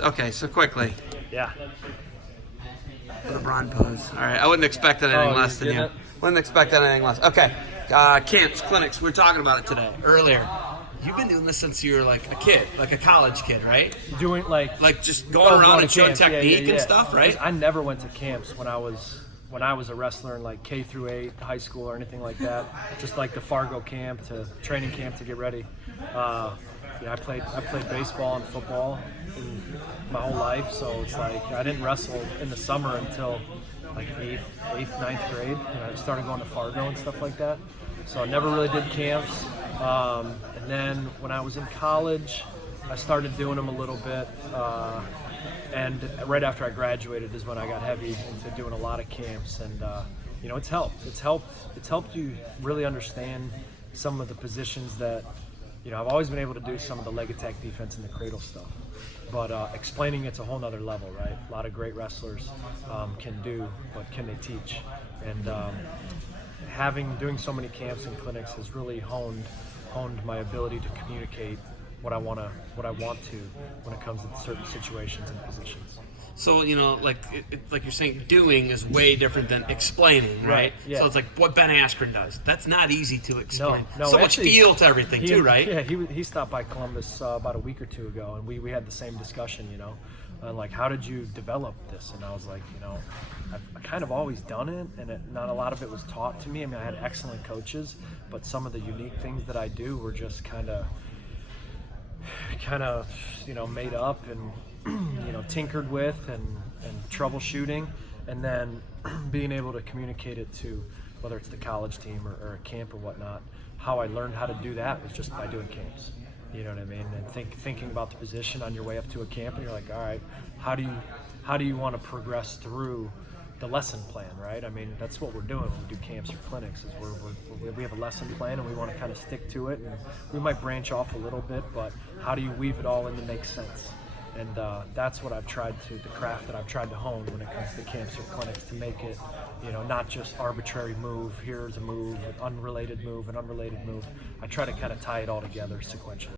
less. Okay, so quickly. Yeah. LeBron pose. All right, I wouldn't expect anything less than you. it? Wouldn't expect anything less. Okay, camps, clinics. We were talking about it today, earlier. You've been doing this since you were like a kid, like a college kid, right? Doing Like just going around and showing camps. technique and stuff, right? I never went to camps when I was a wrestler in like K through 8 high school or anything like that. Just like the Fargo camp to training camp to get ready. I played baseball and football in my whole life, so it's like I didn't wrestle in the summer until like 8th, 9th grade, and I started going to Fargo and stuff like that. So I never really did camps. And then when I was in college, I started doing them a little bit. And right after I graduated is when I got heavy into doing a lot of camps, and it's helped. It's helped you really understand some of the positions that I've always been able to do some of the leg attack defense and the cradle stuff, but explaining it's a whole nother level, right? A lot of great wrestlers can do, but can they teach? And doing so many camps and clinics has really honed my ability to communicate what I want to when it comes to certain situations and positions. So, like you're saying, doing is way different than explaining, right? Yeah. So it's like what Ben Askren does. That's not easy to explain. No, so actually, much feel to everything too, right? Yeah, he stopped by Columbus about a week or two ago, and we had the same discussion, like, how did you develop this? And I was like, I've kind of always done it, and not a lot of it was taught to me. I mean, I had excellent coaches, but some of the unique things that I do were just kind of made up and tinkered with and troubleshooting, and then being able to communicate it to whether it's the college team or a camp or whatnot. How I learned how to do that was just by doing camps. You know what I mean? And thinking about the position on your way up to a camp, and you're like, all right, how do you want to progress through the lesson plan, right? I mean, that's what we're doing when we do camps or clinics, is we have a lesson plan and we want to kind of stick to it, and we might branch off a little bit, but how do you weave it all in to make sense? And that's what the craft that I've tried to hone when it comes to camps or clinics, to make it, not just arbitrary move, here's a move, an unrelated move. I try to kind of tie it all together sequentially.